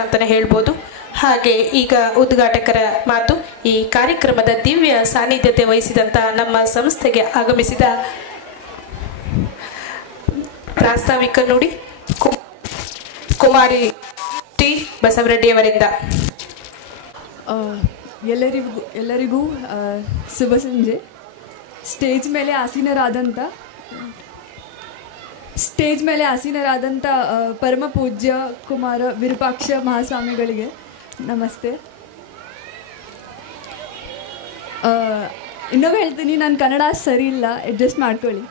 ಅಂತಲೇ ಹೇಳ್ಬೋದು. ಹಾಗೆ ಈಗ ಉದ್ಘಾಟಕರ ಮಾತು. ಈ ಕಾರ್ಯಕ್ರಮದ ದಿವ್ಯ ಸಾನ್ನಿಧ್ಯತೆ ವಹಿಸಿದಂಥ ನಮ್ಮ ಸಂಸ್ಥೆಗೆ ಆಗಮಿಸಿದ ಪ್ರಾಸ್ತಾವಿಕ ನುಡಿ ಕುಮಾರಿ ಟಿ ಬಸವರೆಡ್ಡಿಯವರಿಂದ. ಎಲ್ಲರಿಗೂ ಶುಭ ಸಂಜೆ. ಸ್ಟೇಜ್ ಮೇಲೆ ಆಸೀನರಾದಂಥ ಪರಮ ಪೂಜ್ಯ ಕುಮಾರ ವಿರೂಪಾಕ್ಷ ಮಹಾಸ್ವಾಮಿಗಳಿಗೆ ನಮಸ್ತೆ. ಇನ್ನೊಮ್ಮೆ ಹೇಳ್ತೀನಿ, ನಾನು ಕನ್ನಡ ಸರಿ ಇಲ್ಲ, ಅಡ್ಜಸ್ಟ್ ಮಾಡ್ಕೊಳ್ಳಿ.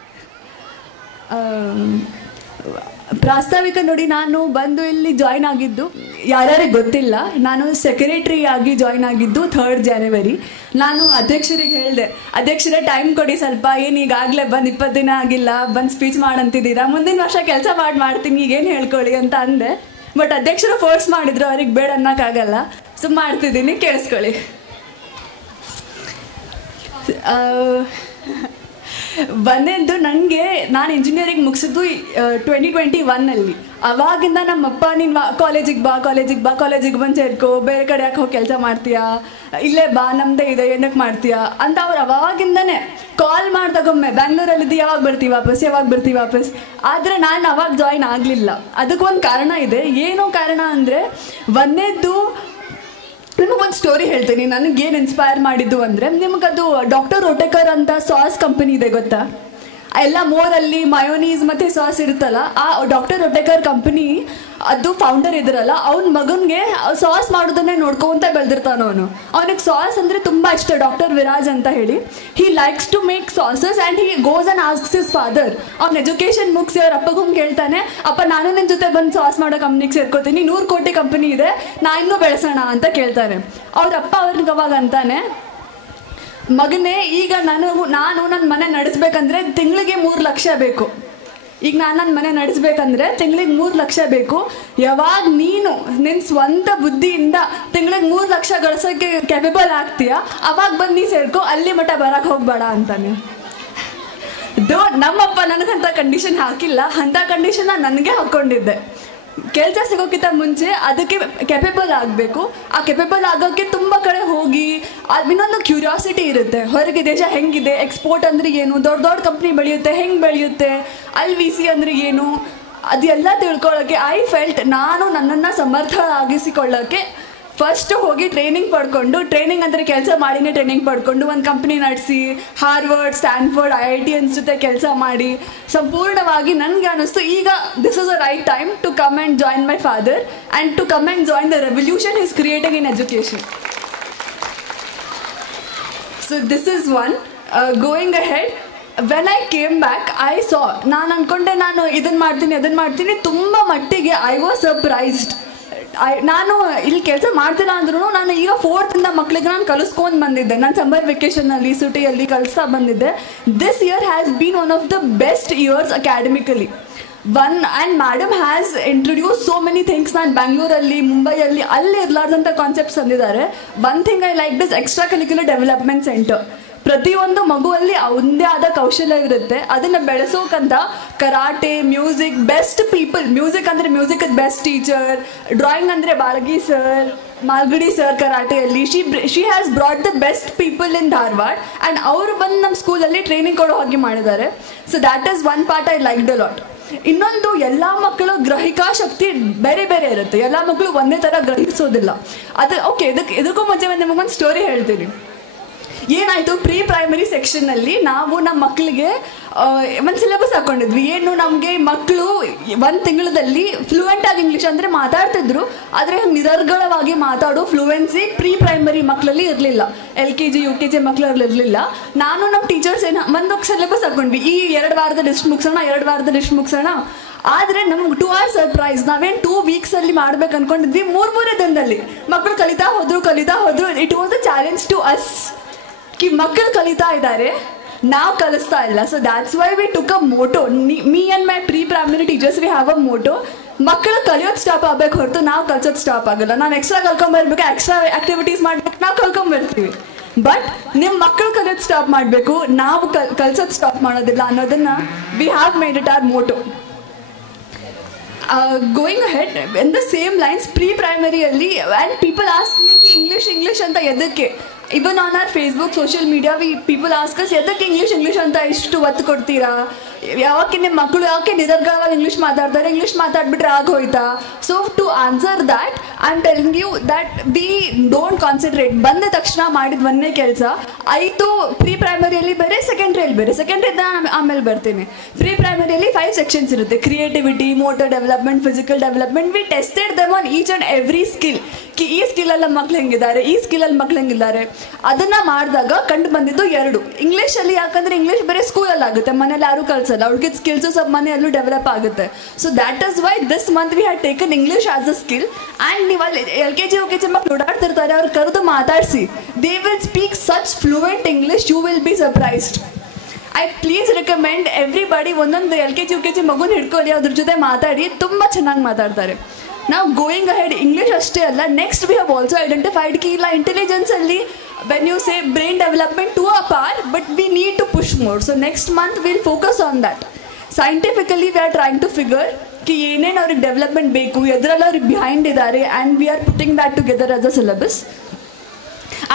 ಪ್ರಾಸ್ತಾವಿಕ ನೋಡಿ, ನಾನು ಬಂದು ಇಲ್ಲಿ ಜಾಯ್ನ್ ಆಗಿದ್ದು ಯಾರ್ಯಾರಿಗೆ ಗೊತ್ತಿಲ್ಲ, ನಾನು ಸೆಕ್ರೆಟರಿ ಆಗಿ ಜಾಯ್ನ್ ಆಗಿದ್ದು 3rd ಜನವರಿ. ನಾನು ಅಧ್ಯಕ್ಷರಿಗೆ ಹೇಳಿದೆ, ಅಧ್ಯಕ್ಷರೇ ಟೈಮ್ ಕೊಡಿ ಸ್ವಲ್ಪ, ಏನು ಈಗಾಗಲೇ ಬಂದು 20 ದಿನ ಆಗಿಲ್ಲ, ಬಂದು ಸ್ಪೀಚ್ ಮಾಡಂತಿದ್ದೀರಾ, ಮುಂದಿನ ವರ್ಷ ಕೆಲಸ ಮಾಡ್ತೀನಿ, ಈಗೇನು ಹೇಳ್ಕೊಳ್ಳಿ ಅಂತ ಅಂದೆ. ಬಟ್ ಅಧ್ಯಕ್ಷರು ಫೋರ್ಸ್ ಮಾಡಿದ್ರು, ಅವ್ರಿಗೆ ಬೇಡ ಅನ್ನೋಕ್ಕಾಗಲ್ಲ, ಸೊ ಮಾಡ್ತಿದ್ದೀನಿ, ಕೇಳಿಸ್ಕೊಳ್ಳಿ. ಬಂದಿದ್ದು ನನಗೆ, ನಾನು ಇಂಜಿನಿಯರಿಂಗ್ ಮುಗಿಸಿದ್ದು 2021 ಅವಾಗಿಂದ ನಮ್ಮಪ್ಪ ನೀನು ಕಾಲೇಜಿಗೆ ಬಂದು ಸೇರ್ಕೋ, ಬೇರೆ ಕಡೆ ಯಾಕೆ ಹೋಗಿ ಕೆಲಸ ಮಾಡ್ತೀಯಾ, ಇಲ್ಲೇ ಬಾ ನಮ್ಮದೇ ಇದೆ ಏನಕ್ಕೆ ಮಾಡ್ತೀಯಾ ಅಂತ ಅವ್ರು ಅವಾಗಿಂದನೇ ಕಾಲ್ ಮಾಡ್ದಾಗೊಮ್ಮೆ ಬ್ಯಾಂಗ್ಳೂರಲ್ಲಿದ್ದು ಯಾವಾಗ ಬರ್ತೀವಿ ವಾಪಸ್. ಆದರೆ ನಾನು ಅವಾಗ ಜಾಯ್ನ್ ಆಗಲಿಲ್ಲ. ಅದಕ್ಕೊಂದು ಕಾರಣ ಇದೆ. ಏನೋ ಕಾರಣ ಅಂದರೆ, ಒಂದೇದ್ದು ನಿಮಗೊಂದು ಸ್ಟೋರಿ ಹೇಳ್ತೀನಿ. ನನಗೇನು ಇನ್ಸ್ಪೈರ್ ಮಾಡಿದ್ದು ಅಂದರೆ, ನಿಮಗದು ಡಾಕ್ಟರ್ ಓಟೇಕರ್ ಅಂತ ಸಾಸ್ ಕಂಪನಿ ಇದೆ ಗೊತ್ತಾ? ಎಲ್ಲ ಮೋರಲ್ಲಿ ಮಯೋನೀಸ್ ಮತ್ತು ಸಾಸ್ ಇರುತ್ತಲ್ಲ, ಆ ಡಾಕ್ಟರ್ ಓಟೇಕರ್ ಕಂಪನಿ ಅದು ಫೌಂಡರ್ ಇದ್ರಲ್ಲ, ಅವ್ನ ಮಗನಿಗೆ ಸಾಸ್ ಮಾಡೋದನ್ನೇ ನೋಡ್ಕೊಂತ ಬೆಳೆದಿರ್ತಾನ ಅವನಿಗೆ ಸಾಸ್ ಅಂದರೆ ತುಂಬ ಇಷ್ಟ. ಡಾಕ್ಟರ್ ವಿರಾಜ್ ಅಂತ ಹೇಳಿ, he likes to make sauces and he goes and asks his father. ಅವ್ನ ಎಜುಕೇಷನ್ ಮುಗಿಸಿ ಅವ್ರ ಅಪ್ಪಗೂ ಕೇಳ್ತಾನೆ, ಅಪ್ಪ ನಾನು ನಿನ್ನ ಜೊತೆ ಬಂದು ಸಾಸ್ ಮಾಡೋ ಕಂಪ್ನಿಗೆ ಸೇರ್ಕೋತೀನಿ, 100 ಕೋಟಿ ಕಂಪನಿ ಇದೆ, ನಾ ಇನ್ನೂ ಬೆಳೆಸೋಣ ಅಂತ ಕೇಳ್ತಾನೆ. ಅವ್ರ ಅಪ್ಪ ಅವ್ರಿಗೆ ಅವಾಗ ಅಂತಾನೆ, ಮಗನೇ ಈಗ ನಾನು ನನ್ನ ಮನೆ ನಡೆಸ್ಬೇಕಂದ್ರೆ ತಿಂಗಳಿಗೆ 3 ಲಕ್ಷ ಬೇಕು. ಈಗ ನಾನು ನನ್ನ ಮನೆ ನಡೆಸ್ಬೇಕಂದ್ರೆ ತಿಂಗಳಿಗೆ 3 ಲಕ್ಷ ಬೇಕು. ಯಾವಾಗ ನೀನು ನಿನ್ನ ಸ್ವಂತ ಬುದ್ಧಿಯಿಂದ ತಿಂಗಳಿಗೆ 3 ಲಕ್ಷ ಗಳಿಸೋಕ್ಕೆ ಕ್ಯಾಪೇಬಲ್ ಆಗ್ತೀಯಾ, ಅವಾಗ ಬಂದು ನೀ ಸೇರ್ಕೋ, ಅಲ್ಲಿ ಮಟ್ಟ ಬರಕ್ಕೆ ಹೋಗ್ಬೇಡ ಅಂತಾನೆ. ನಮ್ಮಪ್ಪ ನನಗಂಥ ಕಂಡೀಷನ್ ಹಾಕಿಲ್ಲ, ಅಂಥ ಕಂಡೀಷನ್ನ ನನಗೆ ಹಾಕ್ಕೊಂಡಿದ್ದೆ. ಕೆಲಸ ಸಿಗೋಕ್ಕಿಂತ ಮುಂಚೆ ಅದಕ್ಕೆ ಕೆಪೇಬಲ್ ಆಗಬೇಕು. ಆ ಕೆಪೇಬಲ್ ಆಗೋಕ್ಕೆ ತುಂಬ ಕಡೆ ಹೋಗಿ ಇನ್ನೊಂದು ಕ್ಯೂರಿಯಾಸಿಟಿ ಇರುತ್ತೆ, ಹೊರಗೆ ದೇಶ ಹೆಂಗಿದೆ, ಎಕ್ಸ್ಪೋರ್ಟ್ ಅಂದರೆ ಏನು, ದೊಡ್ಡ ಕಂಪ್ನಿ ಬೆಳೆಯುತ್ತೆ, ಹೆಂಗೆ ಬೆಳೆಯುತ್ತೆ, ಅಲ್ಲಿ VC ಅಂದರೆ ಏನು, ಅದೆಲ್ಲ ತಿಳ್ಕೊಳ್ಳೋಕ್ಕೆ ಐ ಫೆಲ್ಟ್ ನಾನು ನನ್ನನ್ನು ಸಮರ್ಥವಾಗಿಸಿಕೊಳ್ಳೋಕ್ಕೆ ಫಸ್ಟ್ ಹೋಗಿ ಟ್ರೈನಿಂಗ್ ಪಡ್ಕೊಂಡು, ಟ್ರೈನಿಂಗ್ ಅಂದರೆ ಕೆಲಸ ಮಾಡಿನೇ ಟ್ರೈನಿಂಗ್ ಪಡ್ಕೊಂಡು ಒಂದು ಕಂಪ್ನಿ ನಡೆಸಿ, ಹಾರ್ವರ್ಡ್, ಸ್ಟ್ಯಾನ್ಫೋರ್ಡ್, IITs ಜೊತೆ ಕೆಲಸ ಮಾಡಿ ಸಂಪೂರ್ಣವಾಗಿ ನನಗೆ ಅನ್ನಿಸ್ತು, ಈಗ this is a right time to come and join my father and to come and join the revolution is creating in education. So this is one. Going ahead, when I came back I saw, ನಾನು ಅಂದ್ಕೊಂಡೆ ನಾನು ಇದನ್ನು ಮಾಡ್ತೀನಿ, ತುಂಬ ಮಟ್ಟಿಗೆ I was surprised. ನಾನು ಇಲ್ಲಿ ಕೆಲಸ ಮಾಡ್ತಿಲ್ಲ ಅಂದ್ರೂ ನಾನು ಈಗ 4th ಮಕ್ಕಳಿಗೆ ನಾನು ಕಲಿಸ್ಕೊಂಡು ಬಂದಿದ್ದೆ. ನಾನು ಸಮ್ಮರ್ ವೆಕೇಷನಲ್ಲಿ ಸುಟಿಯಲ್ಲಿ ಕಲಿಸ್ತಾ ಬಂದಿದ್ದೆ. This year has been one of the best years academically. And madam has introduce so many things. ನಾನು ಬ್ಯಾಂಗ್ಳೂರಲ್ಲಿ, ಮುಂಬೈಯಲ್ಲಿ ಅಲ್ಲಿ ಇರಲಾರ್ದಂಥ ಕಾನ್ಸೆಪ್ಟ್ಸ್ ತಂದಿದ್ದಾರೆ. One thing I like this extra curricular development centre. ಪ್ರತಿಯೊಂದು ಮಗುವಲ್ಲಿ ಒಂದೇ ಆದ ಕೌಶಲ್ಯ ಇರುತ್ತೆ, ಅದನ್ನು ಬೆಳೆಸೋಕಂತ karate, music, best people. Music ಅಂದರೆ ಮ್ಯೂಸಿಕ್ ಬೆಸ್ಟ್ ಟೀಚರ್, ಡ್ರಾಯಿಂಗ್ ಅಂದರೆ ಮಾಲ್ಗುಡಿ ಸರ್ ಕರಾಟೆಯಲ್ಲಿ. She has brought the best people in Dharwad and ಅವರು ಬಂದು ನಮ್ಮ ಸ್ಕೂಲಲ್ಲಿ ಟ್ರೈನಿಂಗ್ ಕೊಡೋ ಹಾಗೆ ಮಾಡಿದ್ದಾರೆ. So that is one part I like the lot. ಇನ್ನೊಂದು, ಎಲ್ಲ ಮಕ್ಕಳು ಗ್ರಹಿಕಾ ಶಕ್ತಿ ಬೇರೆ ಬೇರೆ ಇರುತ್ತೆ, ಎಲ್ಲ ಮಕ್ಕಳು ಒಂದೇ ಥರ ಗ್ರಹಿಸೋದಿಲ್ಲ. ಅದು ಓಕೆ. ಇದಕ್ಕೂ ಮುಂಚೆ ನಿಮಗೊಂದು ಸ್ಟೋರಿ ಹೇಳ್ತೀನಿ. ಏನಾಯಿತು, ಪ್ರೀ ಪ್ರೈಮರಿ ಸೆಕ್ಷನ್ನಲ್ಲಿ ನಾವು ನಮ್ಮ ಮಕ್ಕಳಿಗೆ ಒಂದು ಸಿಲೆಬಸ್ ಹಾಕ್ಕೊಂಡಿದ್ವಿ. ಏನು, ನಮಗೆ ಮಕ್ಕಳು 1 ತಿಂಗಳಲ್ಲಿ ಫ್ಲೂಯೆಂಟಾಗಿ ಇಂಗ್ಲೀಷ್ ಅಂದರೆ ಮಾತಾಡ್ತಿದ್ರು, ಆದರೆ ನಿರರ್ಗಳವಾಗಿ ಮಾತಾಡೋ ಫ್ಲೂಯೆನ್ಸಿ ಪ್ರೀ ಪ್ರೈಮರಿ ಮಕ್ಕಳಲ್ಲಿ ಇರಲಿಲ್ಲ. LKG UKG ಮಕ್ಕಳಲ್ಲಿ ಇರಲಿಲ್ಲ. ನಾನು ನಮ್ಮ ಟೀಚರ್ಸ್ ಒಂದು ಸಿಲೆಬಸ್ ಹಾಕ್ಕೊಂಡ್ವಿ, ಈ 2 ವಾರದ ಲಿಸ್ಟ್ ಮುಗಿಸೋಣ. ಆದರೆ ನಮ್ಗೆ 2 hours ಸರ್ಪ್ರೈಸ್. ನಾವೇನು 2 ವೀಕ್ಸಲ್ಲಿ ಮಾಡ್ಬೇಕು ಅಂದ್ಕೊಂಡಿದ್ವಿ, 3 ದಿನದಲ್ಲಿ ಮಕ್ಕಳು ಕಲಿತಾ ಹೋದ್ರು. It was a challenge to us. ಮಕ್ಕಳು ಕಲಿತಾ ಇದ್ದಾರೆ, ನಾವು ಕಲಿಸ್ತಾ ಇಲ್ಲ. So that's why we took a motto. Me and my pre primary teachers we have a motto. ಮಕ್ಕಳು ಕಲಿಯೋದು ಸ್ಟಾಪ್ ಆಗಬೇಕು ಹೊರತು ನಾವು ಕಲ್ಸೋದು ಸ್ಟಾಪ್ ಆಗಲ್ಲ. ನಾವು ಎಕ್ಸ್ಟ್ರಾ ಕಲ್ಕೊಂಬರ್ಬೇಕು, ಎಕ್ಸ್ಟ್ರಾ ಆಕ್ಟಿವಿಟೀಸ್ ಮಾಡ್ಬೇಕು, ನಾವು ಕಲ್ಕೊಂಬರ್ತೀವಿ. ಬಟ್ ನಿಮ್ಮ ಮಕ್ಕಳು ಕಲಿಯೋದು ಸ್ಟಾಪ್ ಮಾಡಬೇಕು, ನಾವು ಕಲ್ಸೋದು ಸ್ಟಾಪ್ ಮಾಡೋದಿಲ್ಲ ಅನ್ನೋದನ್ನು we have made it our motto. Going ahead in the same lines ಪ್ರೀ-ಪ್ರೈಮರಿಯಲ್ಲಿ and people ask me English ಅಂತ ಎದಕ್ಕೆ even on our Facebook social media people ask us ಎದಕ್ಕೆ ಇಂಗ್ಲೀಷ್ ಅಂತ ಇಷ್ಟು ಒತ್ತು ಕೊಡ್ತೀರಾ, ಯಾವಕ್ಕೆ ನಿಮ್ಮ ಮಕ್ಕಳು ಯಾಕೆ ನಿರರ್ಗಳವಾಗಿ ಇಂಗ್ಲೀಷ್ ಮಾತಾಡ್ತಾರೆ, ಇಂಗ್ಲೀಷ್ ಮಾತಾಡ್ಬಿಟ್ರೆ ಆಗೋಯ್ತಾ? So to answer that I am telling you that we don't concentrate. ಬಂದ ತಕ್ಷಣ ಮಾಡಿದ ಒಂದೇ ಕೆಲಸ ಆಯಿತು. ಪ್ರೀ-ಪ್ರೈಮರಿಯಲ್ಲಿ ಬೇರೆ, ಸೆಕೆಂಡ್ರಿಯಲ್ಲಿ ಬೇರೆ. ಸೆಕೆಂಡ್ರಿಯಿಂದ ಆಮೇಲೆ ಬರ್ತೀನಿ. ಪ್ರೀ-ಪ್ರೈಮರಿಯಲ್ಲಿ 5 ಸೆಕ್ಷನ್ಸ್ ಇರುತ್ತೆ: creativity, motor development, physical development. We tested them on each and every skill. ಈ ಸ್ಕಿಲಲ್ಲಿ ಮಕ್ಳು ಹೆಂಗಿದ್ದಾರೆ, ಈ ಸ್ಕಿಲಲ್ಲಿ ಮಕ್ಳು ಹೆಂಗಿದ್ದಾರೆ. ಅದನ್ನು ಮಾಡಿದಾಗ ಕಂಡು ಬಂದಿದ್ದು 2 ಇಂಗ್ಲೀಷಲ್ಲಿ. ಯಾಕಂದರೆ ಇಂಗ್ಲೀಷ್ ಬೇರೆ ಸ್ಕೂಲಲ್ಲಿ ಆಗುತ್ತೆ, ಮನೇಲಿ ಯಾರು ಕಲ್ಸಲ್ಲ. ಅವ್ರಿಗೆ ಸ್ಕಿಲ್ಸು ಸ್ವಲ್ಪ ಮನೆಯಲ್ಲೂ ಡೆವಲಪ್ ಆಗುತ್ತೆ. So that is why this month we had taken English as a skill. And ನೀವು ಅಲ್ಲಿ LKG UKG ಮಕ್ಕಳು ಓಡಾಡ್ತಿರ್ತಾರೆ, ಅವ್ರು ಕರೆದು ಮಾತಾಡಿಸಿ. They will speak such fluent English, you will be surprised. I please recommend everybody ಒಂದೊಂದು LKG UKG ಮಗುನ ಹಿಡ್ಕೊಳ್ಳಿ, ಅದ್ರ ಜೊತೆ ಮಾತಾಡಿ. ತುಂಬ ಚೆನ್ನಾಗಿ ಮಾತಾಡ್ತಾರೆ. ನಾವು ಗೋಯಿಂಗ್ ಅಹೆಡ್ ಇಂಗ್ಲೀಷ್ ಅಷ್ಟೇ ಅಲ್ಲ, next we have also identified ಕಿ ಇಲ್ಲ ಇಂಟೆಲಿಜೆನ್ಸಲ್ಲಿ when you say brain development to a par, but we need to push more. So next month will focus on that. Scientifically we are trying to figure ಕಿ ಏನೇನು ಅವ್ರಿಗೆ development ಬೇಕು, ಎದರಲ್ಲಿ ಅವ್ರಿಗೆ behind ಇದ್ದಾರೆ, and we are putting that together as a syllabus.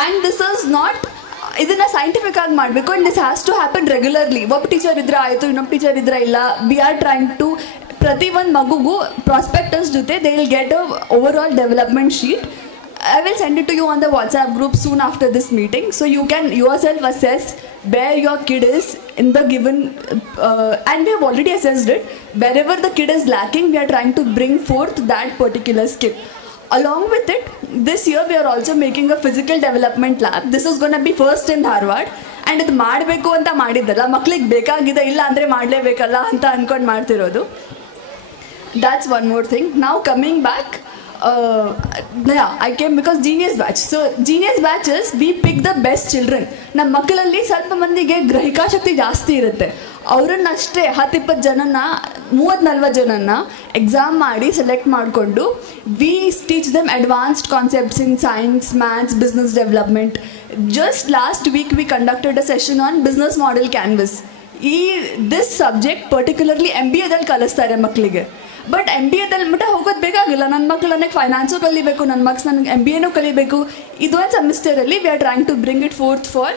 And this is not ಇದನ್ನು scientific ಆಗಿ ಮಾಡಬೇಕು, and this has to happen regularly. ಒಬ್ಬ ಟೀಚರ್ ಇದ್ರೆ ಆಯಿತು, ಇನ್ನೊಬ್ಬ ಟೀಚರ್ ಇದ್ರೆ ಇಲ್ಲ. ವಿ ಆರ್ ಟ್ರೈಂಗ್ ಟು ಪ್ರತಿ ಒಂದು ಮಗುಗೂ ಪ್ರಾಸ್ಪೆಕ್ಟಸ್ ಜೊತೆ they will get a over all development sheet. I will send it to you on the WhatsApp group soon after this meeting, so you can yourself assess where your kid is in the given and we have already assessed it. Wherever the kid is lacking, we are trying to bring forth that particular skill. Along with it, this year we are also making a physical development lab. This is going to be first in Dharwad. And ಇದು ಮಾಡಬೇಕು ಅಂತ ಮಾಡಿದ್ದಲ್ಲ, ಮಕ್ಳಿಗೆ ಬೇಕಾಗಿದೆ, ಇಲ್ಲ ಅಂದರೆ ಮಾಡಲೇಬೇಕಲ್ಲ ಅಂತ ಅಂದ್ಕೊಂಡು ಮಾಡ್ತಿರೋದು. That's one more thing. ನಾವು coming back, I came because Genius Batch. So Genius Batch is we pick the best children. ನಮ್ಮ ಮಕ್ಕಳಲ್ಲಿ ಸ್ವಲ್ಪ ಮಂದಿಗೆ ಗ್ರಹಿಕಾ ಶಕ್ತಿ ಜಾಸ್ತಿ ಇರುತ್ತೆ. ಅವರನ್ನಷ್ಟೇ 10-20 ಜನನ 30-40 ಜನನ ಎಕ್ಸಾಮ್ ಮಾಡಿ ಸೆಲೆಕ್ಟ್ ಮಾಡಿಕೊಂಡು we teach them advanced concepts in science, maths, business development. Just last week we conducted a session on business model canvas. This subject particularly MBAದಲ್ಲಿ ಕಲಿಸ್ತಾರೆ ಮಕ್ಕಳಿಗೆ. ಬಟ್ MBAದಲ್ಲಿ ಮಟ್ಟ ಹೋಗೋದು ಬೇಕಾಗಿಲ್ಲ. ನನ್ನ ಮಕ್ಕಳು ನನಗೆ ಫೈನಾನ್ಸು ಕಲಿಬೇಕು, ನನ್ನ ಮಕ್ಳು ನನಗೆ MBAನೂ ಕಲಿಬೇಕು. ಇದೊಂದು ಸೆಮಿಸ್ಟರಲ್ಲಿ we are trying to bring it forth for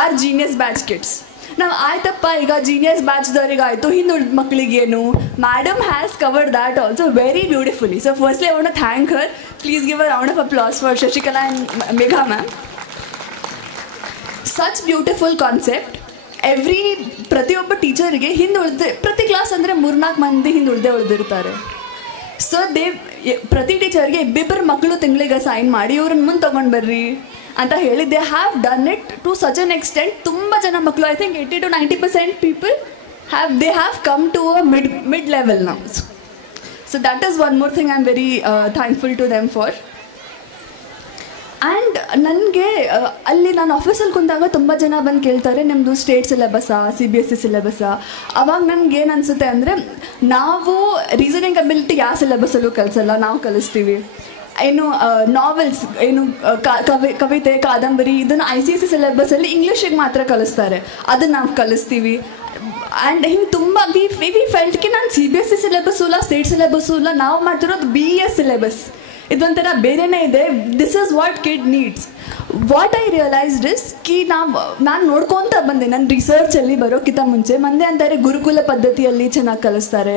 our genius batch kids. ನಾವು ಆಯ್ತಪ್ಪ, ಈಗ ಜೀನಿಯಸ್ ಬ್ಯಾಚ್ದವ್ರಿಗೆ ಆಯಿತು, ಹಿಂದುಳಿದ ಮಕ್ಕಳಿಗೇನು? Madam has covered that also very beautifully. So firstly I want to thank her. Please give a round of applause for Shashikala and Megha ma'am. Such beautiful concept. ಪ್ರತಿಯೊಬ್ಬ ಟೀಚರಿಗೆ ಹಿಂದುಳಿದ, ಪ್ರತಿ class ಅಂದರೆ 3-4 ಮಂದಿ ಉಳಿದಿರ್ತಾರೆ. ಸೊ ಪ್ರತಿ ಟೀಚರ್ಗೆ ಇಬ್ಬಿಬ್ಬರು ಮಕ್ಕಳು ತಿಂಗಳಿಗೆ ಸೈನ್ ಮಾಡಿ ಇವ್ರನ್ನ ಮುಂದೆ ತೊಗೊಂಡು ಬರ್ರಿ ಅಂತ ಹೇಳಿ they have done it to such an extent. ತುಂಬ ಜನ ಮಕ್ಕಳು, I think 80-90% people they have come to a mid level now. So that is one more thing I am very thankful to them for. And ನನಗೆ ಅಲ್ಲಿ ನಾನು ಆಫೀಸಲ್ಲಿ ಕುಂತಾಗ ತುಂಬ ಜನ ಬಂದು ಕೇಳ್ತಾರೆ, ನಿಮ್ಮದು ಸ್ಟೇಟ್ ಸಿಲೆಬಸ್ಸಾ, CBSE ಸಿಲೆಬಸ್ಸಾ? ಅವಾಗ ನನಗೆ ಏನು ಅನಿಸುತ್ತೆ ಅಂದರೆ, ನಾವು ರೀಸನಿಂಗ್ ಅಬಿಲಿಟಿ ಯಾವ ಸಿಲೆಬಸ್ಸಲ್ಲೂ ಕಲಿಸಲ್ಲ, ನಾವು ಕಲಿಸ್ತೀವಿ. ಏನು ನಾವೆಲ್ಸ್, ಏನು ಕವಿತೆ, ಕಾದಂಬರಿ, ಇದನ್ನು ICSE ಸಿಲೆಬಸ್ಸಲ್ಲಿ ಇಂಗ್ಲೀಷಿಗೆ ಮಾತ್ರ ಕಲಿಸ್ತಾರೆ, ಅದನ್ನು ನಾವು ಕಲಿಸ್ತೀವಿ. ಆ್ಯಂಡ್ ಹಿಂಗೆ ತುಂಬ ವಿ ಫೆಲ್ಟ್ಗೆ ನಾನು CBSE ಸಿಲೆಬಸ್ಸು ಇಲ್ಲ, ಸ್ಟೇಟ್ ಸಿಲೆಬಸ್ಸು ಇಲ್ಲ, ನಾವು ಮಾಡ್ತಿರೋದು BS ಸಿಲೆಬಸ್. ಇದೊಂಥರ ಬೇರೆನೇ ಇದೆ. This is what kid needs. What I realised is ಕಿ ನಾನು ನೋಡ್ಕೊತ ಬಂದೆ ನನ್ನ ರಿಸರ್ಚಲ್ಲಿ ಬರೋಕ್ಕಿಂತ ಮುಂಚೆ. ಮಂದೆ ಅಂತಾರೆ ಗುರುಕುಲ ಪದ್ಧತಿಯಲ್ಲಿ ಚೆನ್ನಾಗಿ ಕಲಿಸ್ತಾರೆ.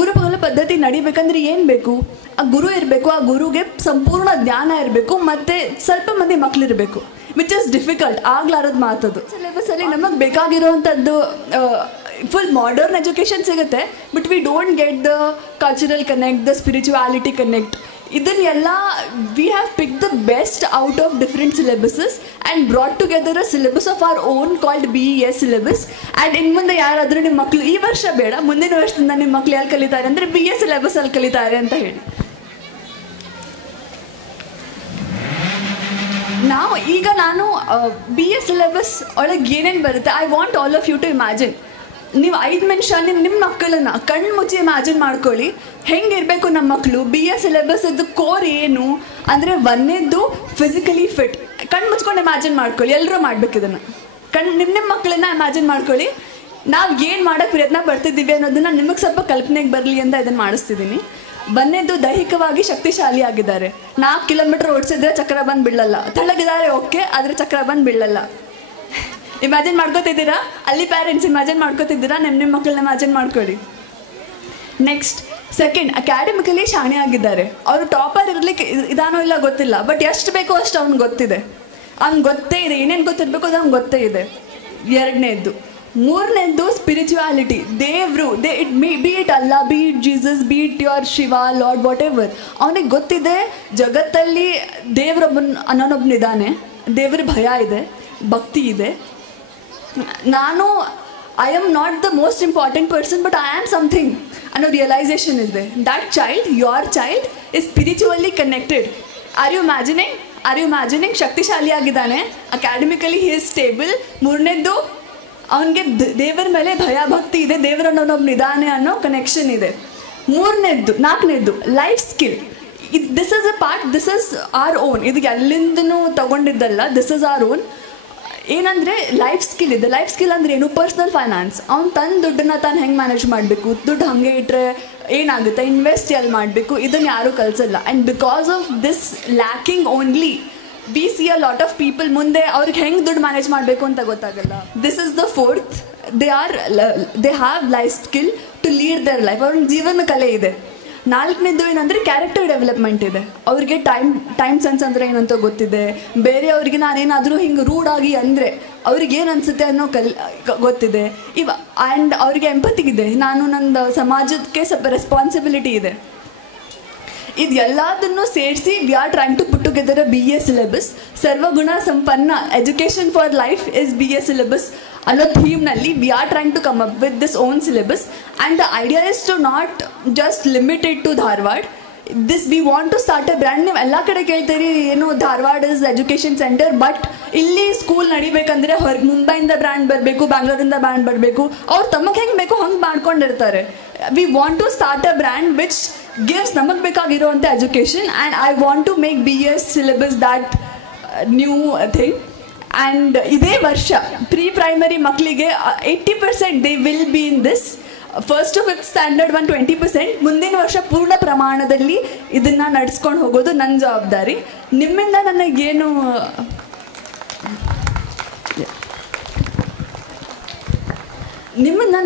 ಗುರುಕುಲ ಪದ್ಧತಿ ನಡಿಬೇಕಂದ್ರೆ ಏನು ಬೇಕು? ಆ ಗುರು ಇರಬೇಕು, ಆ ಗುರುಗೆ ಸಂಪೂರ್ಣ ಜ್ಞಾನ ಇರಬೇಕು, ಮತ್ತು ಸ್ವಲ್ಪ ಮಂದಿ ಮಕ್ಕಳಿರಬೇಕು, ವಿಚ್ ಇಸ್ ಡಿಫಿಕಲ್ಟ್, ಆಗ್ಲಾರದು ಮಾತದು. ಸಿಲೆಬಸ್ಸಲ್ಲಿ ನಮಗೆ ಬೇಕಾಗಿರೋವಂಥದ್ದು ಫುಲ್ ಮಾಡರ್ನ್ ಎಜುಕೇಷನ್ ಸಿಗುತ್ತೆ, but we don't get the cultural connect, the spirituality connect. ಇದನ್ನೆಲ್ಲ we have pick the best out of different syllabuses and brought together a syllabus of our own called BES syllabus. And ಇನ್ನು ಮುಂದೆ ಯಾರಾದರೂ ನಿಮ್ಮ ಮಕ್ಕಳು ಈ ವರ್ಷ ಬೇಡ, ಮುಂದಿನ ವರ್ಷದಿಂದ ನಿಮ್ಮ ಮಕ್ಕಳು ಎಲ್ಲಿ ಕಲಿತಾರೆ ಅಂದರೆ BS ಸಿಲೆಬಸ್ಸಲ್ಲಿ ಕಲಿತಾರೆ ಅಂತ ಹೇಳಿ. ನಾನು BS ಸಿಲೆಬಸ್ ಒಳಗೆ ಏನೇನು ಬರುತ್ತೆ, I want all of you to imagine. ನೀವು 5 ನಿಮಿಷ ನಿಮ್ಮ ಮಕ್ಕಳನ್ನು ಕಣ್ಣು ಮುಚ್ಚಿ ಇಮ್ಯಾಜಿನ್ ಮಾಡ್ಕೊಳ್ಳಿ, ಹೆಂಗಿರಬೇಕು ನಮ್ಮ ಮಕ್ಕಳು. BS ಸಿಲೆಬಸ್ ಅದು ಕೋರ್ ಏನು ಅಂದರೆ, ಒಂದೇದ್ದು ಫಿಸಿಕಲಿ ಫಿಟ್. ಕಣ್ಣು ಮುಚ್ಕೊಂಡು ಇಮ್ಯಾಜಿನ್ ಮಾಡ್ಕೊಳ್ಳಿ, ಎಲ್ಲರೂ ಮಾಡ್ಬೇಕು ಇದನ್ನು. ನಿಮ್ಮ ಮಕ್ಕಳನ್ನ ಇಮ್ಯಾಜಿನ್ ಮಾಡ್ಕೊಳ್ಳಿ, ನಾವು ಏನು ಮಾಡೋಕ್ಕೆ ಪ್ರಯತ್ನ ಪಡ್ತಿದ್ದೀವಿ ಅನ್ನೋದನ್ನ ನಿಮಗೆ ಸ್ವಲ್ಪ ಕಲ್ಪನೆಗೆ ಬರಲಿ ಅಂತ ಇದನ್ನು ಮಾಡಿಸ್ತಿದ್ದೀನಿ. ಒಂದನೇದು ದೈಹಿಕವಾಗಿ ಶಕ್ತಿಶಾಲಿ ಆಗಿದ್ದಾರೆ. 4 ಕಿಲೋಮೀಟರ್ ಓಡಿಸಿದ್ರೆ ಚಕ್ರ ಬಂದು ಬೀಳಲ್ಲ. ತೆಳಗಿದ್ದಾರೆ ಓಕೆ, ಆದರೆ ಚಕ್ರ ಬಂದು ಬೀಳಲ್ಲ. ಇಮ್ಯಾಜಿನ್ ಮಾಡ್ಕೋತಿದ್ದೀರಾ? ಅಲ್ಲಿ ಪ್ಯಾರೆಂಟ್ಸ್ ಇಮ್ಯಾಜಿನ್ ಮಾಡ್ಕೋತಿದ್ದೀರಾ? ನಿಮ್ಮ ಮಕ್ಕಳನ್ನ ಇಮ್ಯಾಜಿನ್ ಮಾಡ್ಕೊಳ್ಳಿ. ನೆಕ್ಸ್ಟ್ ಸೆಕೆಂಡ್, ಅಕಾಡೆಮಿಕಲಿ ಶಾಣೆ ಆಗಿದ್ದಾರೆ. ಅವರು ಟಾಪರ್ ಇರಲಿಕ್ಕೆ ಇದಾನೋ ಇಲ್ಲ ಗೊತ್ತಿಲ್ಲ, ಬಟ್ ಎಷ್ಟು ಬೇಕೋ ಅಷ್ಟು ಅವ್ನಿಗೆ ಗೊತ್ತಿದೆ. ಅವ್ನಿಗೆ ಗೊತ್ತೇ ಇದೆ, ಏನೇನು ಗೊತ್ತಿರಬೇಕು ಅದು ಅವ್ನಿಗೆ ಗೊತ್ತೇ ಇದೆ. ಎರಡನೇದ್ದು. ಮೂರನೇದ್ದು ಸ್ಪಿರಿಚುವಾಲಿಟಿ. ದೇವರು, ಬಿ ಇಟ್ ಅಲ್ಲ, B it Jesus, B it your Shiva, lord, what ever. ಅವನಿಗೆ ಗೊತ್ತಿದೆ ಜಗತ್ತಲ್ಲಿ ಅನ್ನೋನೊಬ್ಬನಿದ್ದಾನೆ, ದೇವ್ರ ಭಯ ಇದೆ, ಭಕ್ತಿ ಇದೆ. ನಾನು I am not the most important person, but I am something ಅನ್ನೋ ರಿಯಲೈಸೇಷನ್ ಇದೆ. That child, your child is spiritually connected. Are you imagining? ಶಕ್ತಿಶಾಲಿ ಆಗಿದ್ದಾನೆ, ಅಕಾಡೆಮಿಕಲಿ ಹಿ ಇಸ್ ಸ್ಟೇಬಲ್. ಮೂರನೇದ್ದು, ಅವನಿಗೆ ದೇವರ ಮೇಲೆ ಭಯ ಭಕ್ತಿ ಇದೆ, ದೇವರನ್ನೊಬ್ಬನಿದ್ದಾನೆ ಅನ್ನೋ ಕನೆಕ್ಷನ್ ಇದೆ. ನಾಲ್ಕನೇದ್ದು life skill. This is a part, this is our own. ಇದು ಎಲ್ಲಿಂದನೂ ತಗೊಂಡಿದ್ದಲ್ಲ, ದಿಸ್ ಇಸ್ ಆರ್ ಓನ್. ಏನಂದರೆ ಲೈಫ್ ಸ್ಕಿಲ್ ಇದೆ. ಲೈಫ್ ಸ್ಕಿಲ್ ಅಂದರೆ ಏನು? Personal finance. ಅವ್ನು ತನ್ನ ದುಡ್ಡನ್ನು ತಾನು ಹೆಂಗೆ ಮ್ಯಾನೇಜ್ ಮಾಡಬೇಕು, ದುಡ್ಡು ಹಾಗೆ ಇಟ್ಟರೆ ಏನಾಗುತ್ತೆ, ಇನ್ವೆಸ್ಟ್ ಎಲ್ಲಿ ಮಾಡಬೇಕು, ಇದನ್ನು ಯಾರೂ ಕಲಿಸಲ್ಲ. And because of this lacking only we see a lot of people ಮುಂದೆ ಅವ್ರಿಗೆ ಹೆಂಗೆ ದುಡ್ಡು ಮ್ಯಾನೇಜ್ ಮಾಡಬೇಕು ಅಂತ ಗೊತ್ತಾಗಲ್ಲ. This is the fourth. They have life skill to lead their life. ಅವ್ರಿಗೆ ಜೀವನ ಕಲೆ ಇದೆ. ನಾಲ್ಕನೇದು ಏನಂದರೆ ಕ್ಯಾರೆಕ್ಟರ್ ಡೆವಲಪ್ಮೆಂಟ್ ಇದೆ. ಅವ್ರಿಗೆ ಟೈಮ್ ಸೆನ್ಸ್ ಅಂದರೆ ಏನಂತ ಗೊತ್ತಿದೆ. ಬೇರೆಯವ್ರಿಗೆ ನಾನೇನಾದರೂ ಹಿಂಗೆ ರೂಡಾಗಿ ಅಂದರೆ ಅವ್ರಿಗೇನು ಅನಿಸುತ್ತೆ ಅನ್ನೋ ಗೊತ್ತಿದೆ. ಆ್ಯಂಡ್ ಅವ್ರಿಗೆ ಎಂಪತಿಗಿದೆ. ನಾನು ನನ್ನ ಸಮಾಜಕ್ಕೆ ಸ್ವಲ್ಪ ರೆಸ್ಪಾನ್ಸಿಬಿಲಿಟಿ ಇದೆ. ಇದು ಎಲ್ಲದನ್ನು ಸೇರಿಸಿ we are trying to put together a BA syllabus. ಸರ್ವಗುಣ ಸಂಪನ್ನ education for life is BA syllabus ಅನ್ನೋ ಥೀಮ್ನಲ್ಲಿ we are trying to come up with this own syllabus. And the idea is to not just limited to Dharwad. We want to start a brand. ನೀವು ಎಲ್ಲ ಕಡೆ ಕೇಳ್ತೀರಿ ಏನು Dharwad is education centre, but ಇಲ್ಲಿ school ನಡಿಬೇಕಂದ್ರೆ ಮುಂಬೈಯಿಂದ ಬ್ರ್ಯಾಂಡ್ ಬರಬೇಕು, ಬ್ಯಾಂಗ್ಳೂರಿಂದ ಬ್ರ್ಯಾಂಡ್ ಬರಬೇಕು. ಅವ್ರು ತಮಗೆ ಹೆಂಗೆ ಬೇಕೋ ಹಂಗೆ ಮಾಡ್ಕೊಂಡಿರ್ತಾರೆ. We want to start a brand which gives ನಮಗೆ ಬೇಕಾಗಿರುವಂಥ education. And I want to make BS syllabus that new thing. And ಇದೇ ವರ್ಷ ಪ್ರೀ ಪ್ರೈಮರಿ ಮಕ್ಕಳಿಗೆ 80% they will be in this. First to fifth standard 20%. ಮುಂದಿನ ವರ್ಷ ಪೂರ್ಣ ಪ್ರಮಾಣದಲ್ಲಿ ಇದನ್ನು ನಡೆಸ್ಕೊಂಡು ಹೋಗೋದು ನನ್ನ ಜವಾಬ್ದಾರಿ. ನಿಮ್ಮಿಂದ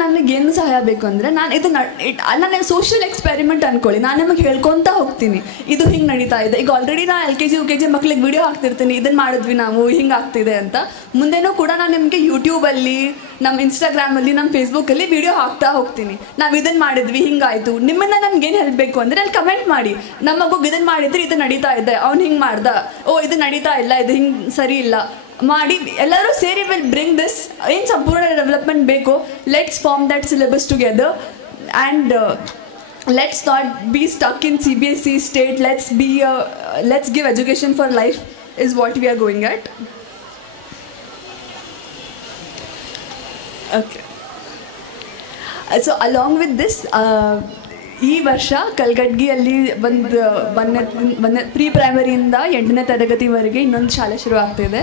ನನಗೇನು ಸಹಾಯ ಬೇಕು ಅಂದರೆ ನಾನು ಸೋಷಿಯಲ್ ಎಕ್ಸ್ಪೆರಿಮೆಂಟ್ ಅಂದ್ಕೊಳ್ಳಿ. ನಾನು ನಿಮಗೆ ಹೇಳ್ಕೊತಾ ಹೋಗ್ತೀನಿ ಇದು ಹಿಂಗೆ ನಡೀತಾ ಇದೆ. ಈಗ ಆಲ್ರೆಡಿ ನಾನು LKG UKG ಮಕ್ಳಿಗೆ ವಿಡಿಯೋ ಹಾಕ್ತಿರ್ತೀನಿ, ಇದನ್ನು ಮಾಡಿದ್ವಿ ನಾವು, ಹಿಂಗೆ ಆಗ್ತಿದೆ ಅಂತ. ಮುಂದೆನೂ ಕೂಡ ನಾನು ನಿಮಗೆ ಯೂಟ್ಯೂಬಲ್ಲಿ, ನಮ್ಮ ಇನ್ಸ್ಟಾಗ್ರಾಮಲ್ಲಿ, ನಮ್ಮ ಫೇಸ್ಬುಕ್ಕಲ್ಲಿ ವಿಡಿಯೋ ಹಾಕ್ತಾ ಹೋಗ್ತೀನಿ. ನಾವು ಇದನ್ನು ಮಾಡಿದ್ವಿ, ಹಿಂಗಾಯಿತು. ನಿಮ್ಮನ್ನು ನಮ್ಗೇನು ಹೆಲ್ಪ್ ಬೇಕು ಅಂದರೆ ಅಲ್ಲಿ ಕಮೆಂಟ್ ಮಾಡಿ. ನಮ್ಮ ಮಗುಗೆ ಇದನ್ನು ಮಾಡಿದ್ರೆ ಇದು ನಡೀತಾ ಇದೆ, ಅವ್ನು ಹಿಂಗೆ ಮಾಡ್ದ, ಇದು ನಡೀತಾ ಇಲ್ಲ, ಇದು ಹಿಂಗೆ ಸರಿ ಇಲ್ಲ ಮಾಡಿ. ಎಲ್ಲರೂ ಸೇರಿ ವಿಲ್ ಬ್ರಿಂಗ್ ದಿಸ್. ಏನು ಸಂಪೂರ್ಣ ಡೆವಲಪ್ಮೆಂಟ್ ಬೇಕು, let's form that syllabus together. And let's not be stuck in CBSE state. Let's give education for life is what we are going at. Okay, so along with this ಈ ವರ್ಷ ಕಲ್ಗಡ್ಗಿಯಲ್ಲಿ pre ಪ್ರೈಮರಿಯಿಂದ 8ನೇ ತರಗತಿವರೆಗೆ ಇನ್ನೊಂದು ಶಾಲೆ ಶುರು ಆಗ್ತಾಯಿದೆ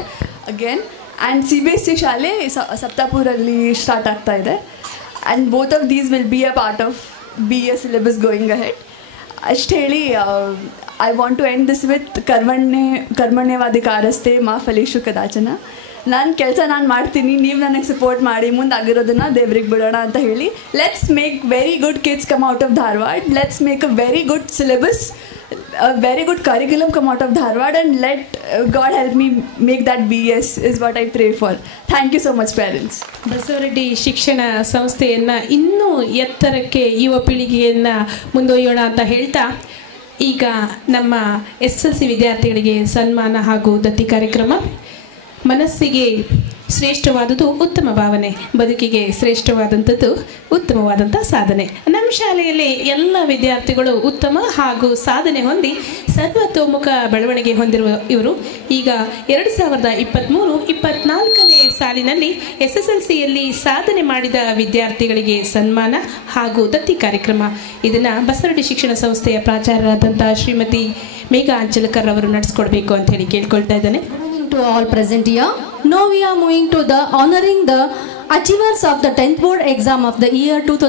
again. And CBSE ಶಾಲೆ ಸಪ್ತಾಪುರಲ್ಲಿ start ಆಗ್ತಾ ಇದೆ. And both of these will be a part of BA syllabus going ahead. ಅಷ್ಟು ಹೇಳಿ I want to end this with ಕರ್ಮಣ್ಯವಾಧಿಕಾರಸ್ತೆ ಮಾ ಫಲೇಷು ಕದಾಚನ. ನನ್ನ ಕೆಲಸ ನಾನು ಮಾಡ್ತೀನಿ, ನೀವು ನನಗೆ ಸಪೋರ್ಟ್ ಮಾಡಿ, ಮುಂದಾಗಿರೋದನ್ನು ದೇವ್ರಿಗೆ ಬಿಡೋಣ ಅಂತ ಹೇಳಿ. Let's make very good kids come out of Dharwad. Let's make a very good syllabus, a very good curriculum come out of Dharwad, and let God help me make that BS is what I pray for. Thank you so much parents. Basavareddy ಶಿಕ್ಷಣ ಸಂಸ್ಥೆಯನ್ನು ಇನ್ನೂ ಎತ್ತರಕ್ಕೆ ಯುವ ಪೀಳಿಗೆಯನ್ನು ಮುಂದೊಯ್ಯೋಣ ಅಂತ ಹೇಳ್ತಾ, ಈಗ ನಮ್ಮ SSLC ವಿದ್ಯಾರ್ಥಿಗಳಿಗೆ ಸನ್ಮಾನ ಹಾಗೂ ದತ್ತಿ ಕಾರ್ಯಕ್ರಮ. ಮನಸ್ಸಿಗೆ ಶ್ರೇಷ್ಠವಾದುದು ಉತ್ತಮ ಭಾವನೆ, ಬದುಕಿಗೆ ಶ್ರೇಷ್ಠವಾದಂಥದ್ದು ಉತ್ತಮವಾದಂಥ ಸಾಧನೆ. ನಮ್ಮ ಶಾಲೆಯಲ್ಲಿ ಎಲ್ಲ ವಿದ್ಯಾರ್ಥಿಗಳು ಉತ್ತಮ ಹಾಗೂ ಸಾಧನೆ ಹೊಂದಿ ಸರ್ವತೋಮುಖ ಬೆಳವಣಿಗೆ ಹೊಂದಿರುವ ಇವರು ಈಗ 2023-24ನೇ ಸಾಲಿನಲ್ಲಿ SSLCಯಲ್ಲಿ ಸಾಧನೆ ಮಾಡಿದ ವಿದ್ಯಾರ್ಥಿಗಳಿಗೆ ಸನ್ಮಾನ ಹಾಗೂ ದತ್ತಿ ಕಾರ್ಯಕ್ರಮ. ಇದನ್ನು ಬಸವರೆಡ್ಡಿ ಶಿಕ್ಷಣ ಸಂಸ್ಥೆಯ ಪ್ರಾಚಾರ್ಯರಾದಂಥ ಶ್ರೀಮತಿ ಮೇಘಾ ಅಂಚಲಕರ್ ಅವರು ನಡೆಸ್ಕೊಡ್ಬೇಕು ಅಂತ ಹೇಳಿ ಕೇಳ್ಕೊಳ್ತಾ ಇದ್ದಾನೆ. To all present here, now we are moving to the honoring the achievers of the 10th board exam of the year 2000